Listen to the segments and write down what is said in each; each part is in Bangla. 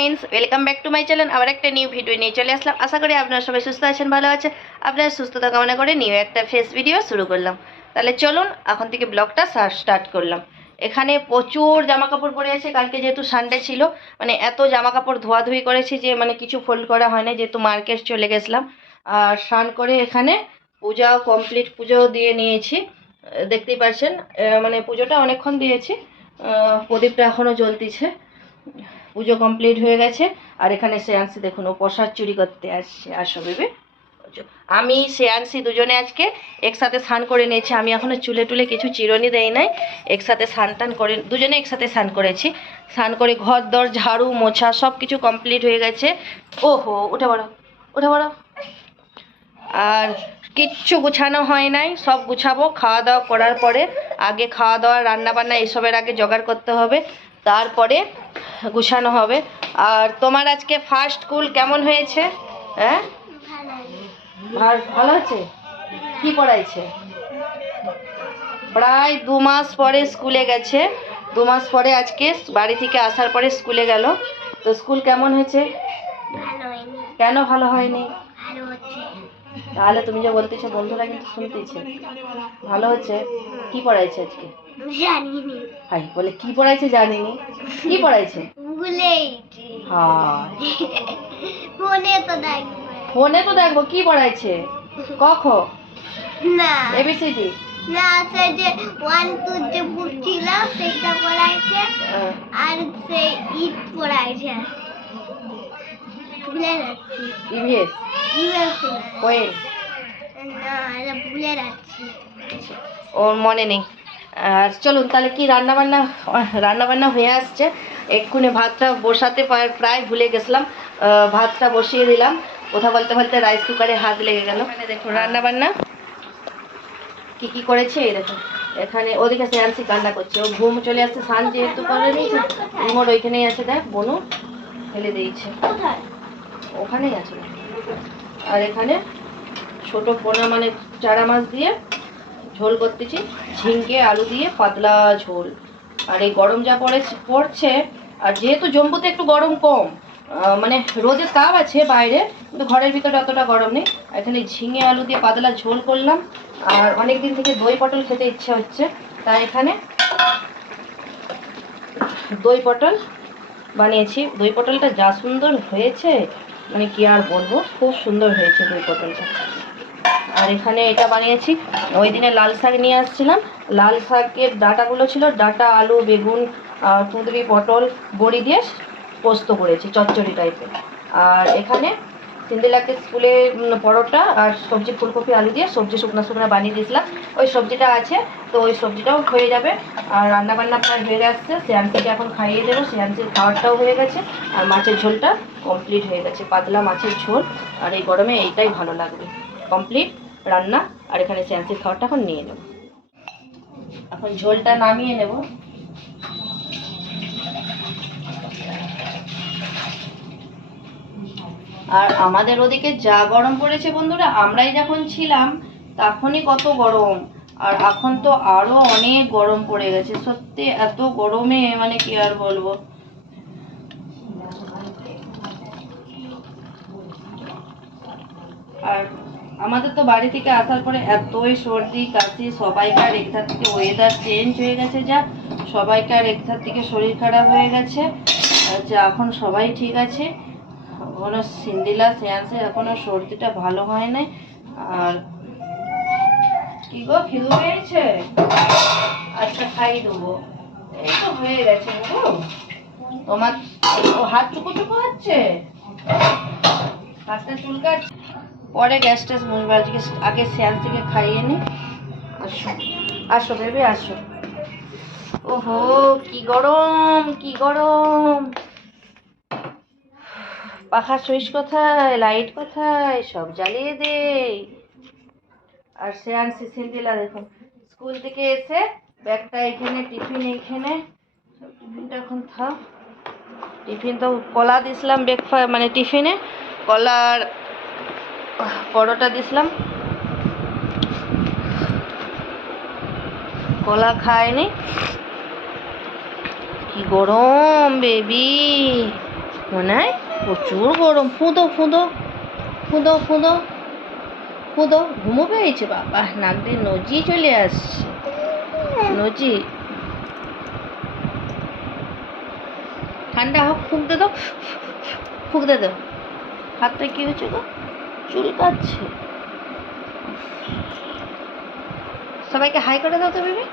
Friends, welcome back to my channel. আবার একটা নিউ ভিডিও নিয়ে চলে আসলাম। আশা করি আপনারা সবাই সুস্থ আছেন, ভালো আছে। আপনারা সুস্থতা কামনা করে নিউ একটা ফ্রেশ ভিডিও শুরু করলাম। তাহলে চলুন এখন থেকে ব্লগটা স্টার্ট করলাম। এখানে প্রচুর জামা কাপড় পরে আছে। কালকে যেহেতু সানডে ছিল, মানে এত জামা কাপড় ধোয়াধুয়ি করেছি যে মানে কিছু ফোল্ড করা হয় না, যেহেতু মার্কেট চলে গেছিলাম। আর স্নান করে এখানে পূজাও কমপ্লিট, পুজোও দিয়ে নিয়েছি। দেখতেই পাচ্ছেন, মানে পুজোটা অনেকক্ষণ দিয়েছি। প্রদীপটা এখনও জ্বলতিছে। পুজো কমপ্লিট হয়ে গেছে। আর এখানে শ্রেয়াংশী দেখুন, ও প্রসাদ চুরি করতে আসছে। আসো বেবি। আমি শ্রেয়াংশী দুজনে আজকে একসাথে স্নান করে নিয়েছি। আমি এখনো চুলে টুলে কিছু চিরুনি দেই নাই, একসাথে স্নান টান করে দুজনে একসাথে স্নান করেছি। স্নান করে ঘর দর ঝাড়ু মোছা সব কিছু কমপ্লিট হয়ে গেছে। ওহো, উঠে বড়ো, উঠে বড়ো। আর কিচ্ছু গুছানো হয় নাই, সব গুছাবো খাওয়া দাওয়া করার পরে। আগে খাওয়া দাওয়া রান্না বান্না এসবের আগে জোগাড় করতে হবে, তারপরে গুছানো হবে। আর তোমার আজকে ফার্স্ট স্কুল কেমন হয়েছে? হ্যাঁ, ভালো আছে। কি পড়াইছে? প্রায় 2 মাস পরে স্কুলে গেছে। 2 মাস পরে আজকে বাড়ি থেকে আসার পরে স্কুলে গেল। তো স্কুল কেমন হয়েছে? কেন ভালো হয়নি? তাহলে তুমি যে বলতেছো বন্ধুরা কিন্তু শুনতেছে। ভালো হচ্ছে। কি পড়াইছে আজকে? জানিনি। হাই বলে কি পড়াইছে জানিনি। কি পড়াইছে? ভুলেইছি। হ্যাঁ, ফোনে তো দেখবো। ফোনে তো দেখবো। কি পড়াইছে? ক খ, না এবিসিডি? না, সে যে 1 2 যে বুক ছিল সেটা পড়াইছে, আর সে ইট পড়াইছে। ভুলে যাচ্ছি। ইভিএস ইউএস কোয়েল? না, এটা ভুলে যাচ্ছি। ওর মনে নেই। আর চলুন তাহলে কি রান্না বান্না হয়ে আসছে। এক্ষুনি ভাতটা বসাতে প্রায় ভুলে গেছিলাম। ভাতটা বসিয়ে দিলাম। কথা বলতে বলতে রাইস কুকারে হাত লেগে গেল। এখানে দেখুন রান্না বান্না কি কি করেছে। এই দেখুন, এখানে ওদিকে শ্রেয়াংশী কান্না করছে। ও ঘুম চলে আসছে, স্নান যেহেতু করে নিয়েছে। রিমোট ওইখানেই আছে, দেখ বনু ফেলে দিয়েছে। ওখানেই আছে। আর এখানে ছোট পোনা মানে চারা মাছ দিয়ে ঝোল করতেছি, ঝিঙ্গে আলু দিয়ে পাতলা ঝোল। আর এই গরম যা পড়ছে, আর যেহেতু জম্মুতে একটু গরম কম, মানে রোদের তাপ আছে বাইরে, কিন্তু ঘরের ভিতরে অতটা গরম নেই। এখানে ঝিঙে আলু দিয়ে পাতলা ঝোল করলাম। আর অনেক দিন থেকে দই পটল খেতে ইচ্ছে হচ্ছে, তাই এখানে দই পটল বানিয়েছি। দই পটলটা যা সুন্দর হয়েছে, মানে কি আর বলবো, খুব সুন্দর হয়েছে দই পটলটা। আর এখানে এটা বানিয়েছি, ওই দিনে লাল শাক নিয়ে আসছিলাম। লাল শাকের ডাঁটাগুলো ছিল, ডাঁটা আলু বেগুন কুঁদরি পটল বড়ি দিয়ে পোস্ত করেছি, চচ্চড়ি টাইপের। আর এখানে সিন্দিলাকে স্কুলে পরোটা আর সবজি ফুলকপি আলু দিয়ে সবজি শুকনো শুকনো বানিয়ে দিয়েছিলাম। ওই সবজিটা আছে, তো ওই সবজিটাও হয়ে যাবে। আর রান্নাবান্না প্রায় হয়ে আসছে। শ্রেয়াংশীকে এখন খাইয়ে দেবো। শ্রেয়াংশীর খাওয়ারটাও হয়ে গেছে। আর মাছের ঝোলটা কমপ্লিট হয়ে গেছে, পাতলা মাছের ঝোল। আর এই গরমে এইটাই ভালো লাগবে। কমপ্লিট রান্না। আর এখানে শ্রেয়াংশীর খাবারটা এখন নিয়ে নেব। এখন ঝোলটা নামিয়ে নেব। আর আমাদের ওদিকে যা গরম পড়েছে বন্ধুরা, আমরাই যখন ছিলাম তখনই কত গরম, আর এখন তো আরো অনেক গরম পড়ে গেছে। সত্যি এত গরমে মানে কি আর বলবো। আর আমাদের তো বাড়ি থেকে আসার পরে এতই সর্দি কাশি, সবাইকার একধার থেকে ওয়েদার চেঞ্জ হয়ে গেছে, যা সবাইকার একধার থেকে শরীর খারাপ হয়ে গেছে। যা এখন সবাই ঠিক আছে, এখনো সিন্দিলা শ্রেয়াংশী এখনো সর্দিটা ভালো হয় নাই। আর কি গো, খিদে পেয়েছে? আচ্ছা খাই দেবো। এই তো হয়ে গেছে গো। তোমার হাত চুকো চুকো হচ্ছে, হাতটা চুলকাচ্ছে। পরে গ্যাস ট্যাস মুছবে, আজকে আগে শ্রেয়াংশীকে খাইয়ে নি। আসো আসো ভেবে আসো। ওহো, কি গরম কি গরম। পাখার সুইচ কোথায়, লাইট কোথায়, সব জ্বালিয়ে দে। আর শ্রেয়াংশী সিন্দিলা দেখুন স্কুল থেকে এসে ব্যাগটা এখানে, টিফিন এইখানে। টিফিনটা এখন থাক। টিফিন তো কলা দিছিলাম ব্রেকফাস্ট মানে টিফিনে, কলার পরোটা দিছিলাম, কলা খায়নি। কি গরম বেবি। মনে হয় প্রচুর গরম। ফুঁদো ফুঁদো ফুঁদো ফুঁদো ফুঁদো। ঘুমো পেয়েছে বাবা, নাক দিয়ে নজি চলে আসছে। নজি ঠান্ডা হোক, ফুঁক দে দাও, ফুঁক দে দাও। হাতটা কি হয়েছে গো? চুল কাটছে। সবাইকে হাই করে দাও তো বেবি।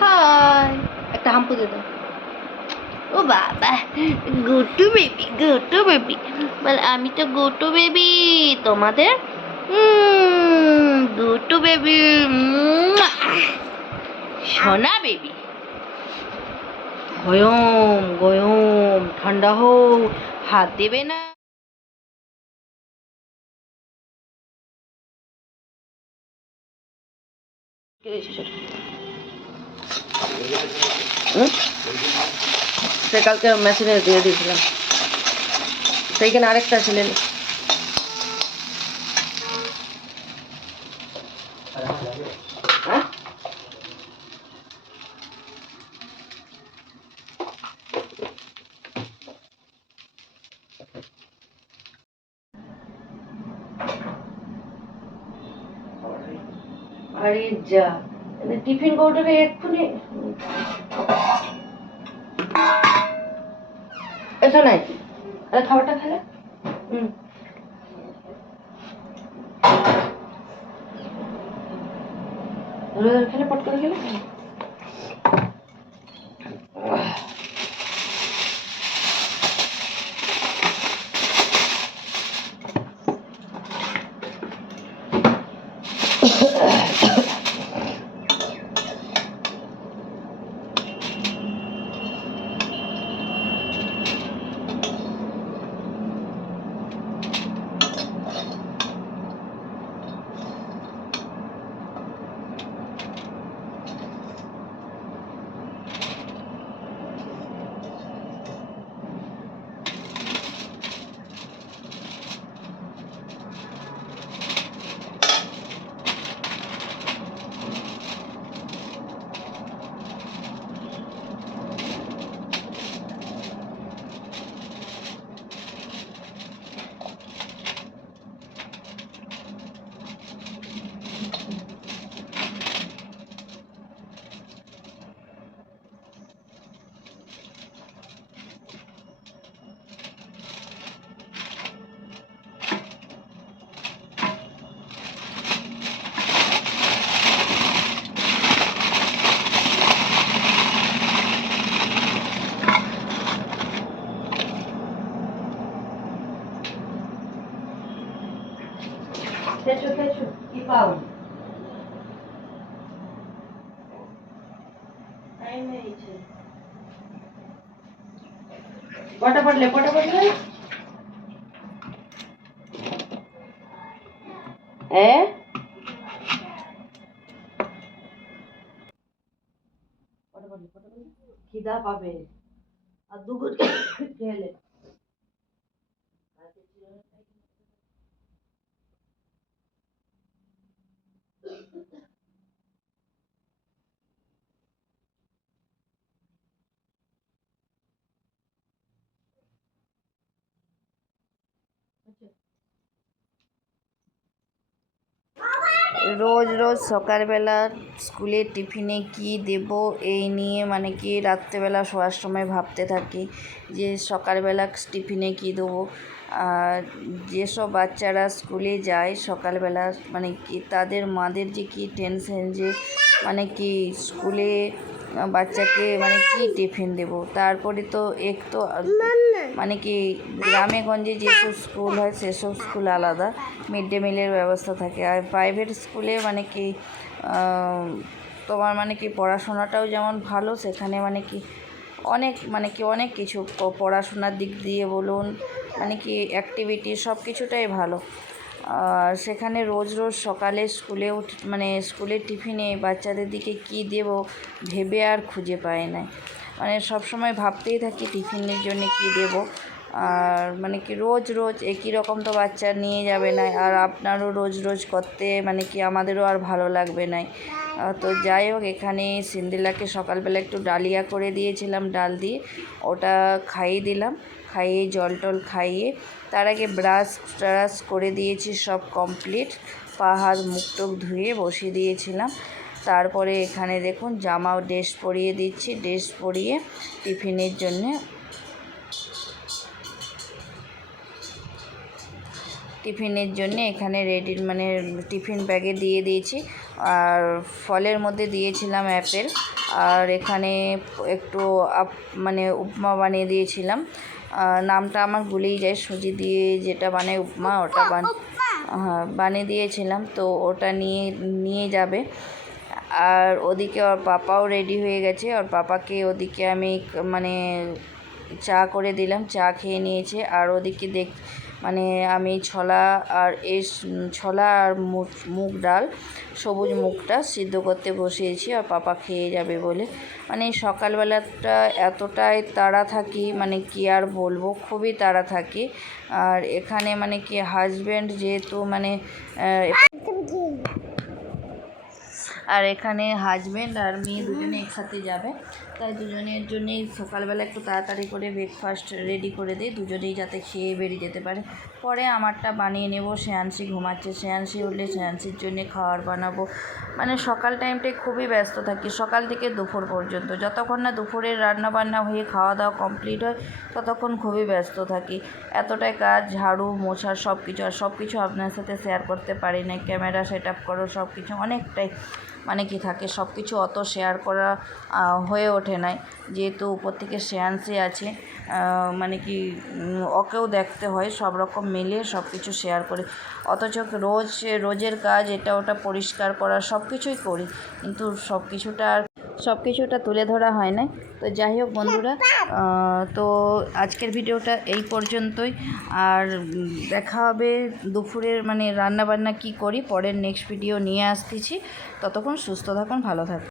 হাই, একটা হাম্পু দিয়ে দাও। ও বাবা, গুটু বেবি, গুটু বেবি বল, আমি তো গুটু বেবি তোমাদের। গুটু বেবি, সোনা বেবি। গয়ম গয়ম, ঠান্ডা হোক, হাত দেবে না। সে কালকে মেশিনে দিয়ে দিয়েছিলাম, সেইখানে আরেকটা ছেলে। আরে যা, টিফিন কৌটোটা এক্ষুনি এসো নাই। আরে খাবারটা খেলে ধরে ধরে খেলে, পট করে খেলে। খেয়েছো খেয়েছো, কি পাও? কটা পড়লে, কটা পড়লে? খিদা পাবে আর দুপুর খেলে। রোজ রোজ সকালবেলা স্কুলে টিফিনে কি দেব এই নিয়ে মানে কি রাত্রেবেলা শোয়ার সময় ভাবতে থাকি যে সকালবেলা টিফিনে কি দেবো। আর যেসব বাচ্চারা স্কুলে যায় সকালবেলা মানে কি তাদের মাদের যে কি টেনশন, যে মানে কি স্কুলে বাচ্চাকে মানে কি টিফিন দেব। তারপরে তো মানে কি গ্রামে গঞ্জে যেসব স্কুল হয় সেসব স্কুল আলাদা, মিড ডে মিলের ব্যবস্থা থাকে। আর প্রাইভেট স্কুলে মানে কি তোমার মানে কি পড়াশোনাটাও যেমন ভালো, সেখানে মানে কি অনেক কিছু পড়াশোনার দিক দিয়ে বলুন, মানে কি অ্যাক্টিভিটি সব কিছুটাই ভালো। আর সেখানে রোজ রোজ সকালে স্কুলের টিফিনে বাচ্চাদের দিকে কি দেব ভেবে আর খুঁজে পাই না। মানে সব সময় ভাবতেই থাকি টিফিনের জন্য কি দেব। আর মানে কি রোজ রোজ একই রকম তো বাচ্চা নিয়ে যাবে না, আর আপনারও রোজ রোজ করতে মানে কি আমাদেরও আর ভালো লাগবে না। তো যাই হোক, এখানে সিন্দিলাকে সকালবেলা একটু ডালিয়া করে দিয়েছিলাম ডাল দিয়ে, ওটা খাইয়ে দিলাম, খাইয়ে জল টল খাইয়ে তার আগে ব্রাশ ট্রাশ করে দিয়েছি, সব কমপ্লিট। পা হাত মুখ টুক ধুয়ে বসিয়ে দিয়েছিলাম। তারপরে এখানে দেখুন জামাও ড্রেস পরিয়ে দিচ্ছি, ড্রেস পরিয়ে টিফিনের জন্যে এখানে রেডি মানে টিফিন ব্যাগে দিয়ে দিয়েছি। আর ফলের মধ্যে দিয়েছিলাম অ্যাপেল, আর এখানে একটু মানে উপমা বানিয়ে দিয়েছিলাম। নামটা আমার ভুলেই যায়, সুজি দিয়ে যেটা বানায় উপমা, ওটা বানিয়ে দিয়েছিলাম। তো ওটা নিয়ে যাবে। আর ওদিকে ওর পাপাও রেডি হয়ে গেছে, ওর পাপাকে ওদিকে আমি মানে চা করে দিলাম, চা খেয়ে নিয়েছে। আর ওদিকে মানে আমি ছোলা আর মুগ ডাল, সবুজ মুগটা সিদ্ধ করতে বসিয়েছি, আর পাপা খেয়ে যাবে বলে। মানে সকালবেলাটা এতটাই তাড়া থাকি, মানে কি আর বলবো, খুবই তাড়া থাকি। আর এখানে মানে কি হাজব্যান্ড যেহেতু মানে এখানে হাজব্যান্ড আর মেয়ে দুজনে একসাথে যাবে, তাই দুজনের জন্যেই সকালবেলা একটু তাড়াতাড়ি করে ব্রেকফাস্ট রেডি করে দিই, দুজনেই যাতে খেয়ে বেরিয়ে যেতে পারে। পরে আমারটা বানিয়ে নেব। শ্রেয়াংশী ঘুমাচ্ছে, শ্রেয়াংশী উঠলে শ্রেয়াংশীর জন্যে খাবার বানাবো। মানে সকাল টাইমটায় খুবই ব্যস্ত থাকি, সকাল থেকে দুপুর পর্যন্ত। যতক্ষণ না দুপুরের রান্নাবান্না হয়ে খাওয়া দাওয়া কমপ্লিট হয় ততক্ষণ খুবই ব্যস্ত থাকি। এতটাই কাজ, ঝাড়ু মোছা সব কিছু, আর সব কিছু আপনার সাথে শেয়ার করতে পারি না। ক্যামেরা সেট আপ করো, সব কিছু অনেকটাই মানে কি থাকে, সব কিছু অত শেয়ার করা হয়ে ওঠে না, যেহেতু উপর থেকে শ্রেয়াংশী আছে, মানে কি ওকেও দেখতে হয়, সব রকম মিলিয়ে সব কিছু শেয়ার করি। অথচ রোজের কাজ এটা ওটা পরিষ্কার করা সব কিছুই করি, কিন্তু সব কিছুটা তুলে ধরা হয় না। তো যাই হোক বন্ধুরা, তো আজকের ভিডিওটা এই পর্যন্তই। আর দেখা হবে দুপুরের মানে রান্নাবান্না কি করি, পরের নেক্সট ভিডিও নিয়ে আসতেছি। ততক্ষণ সুস্থ থাকুন, ভালো থাকুন।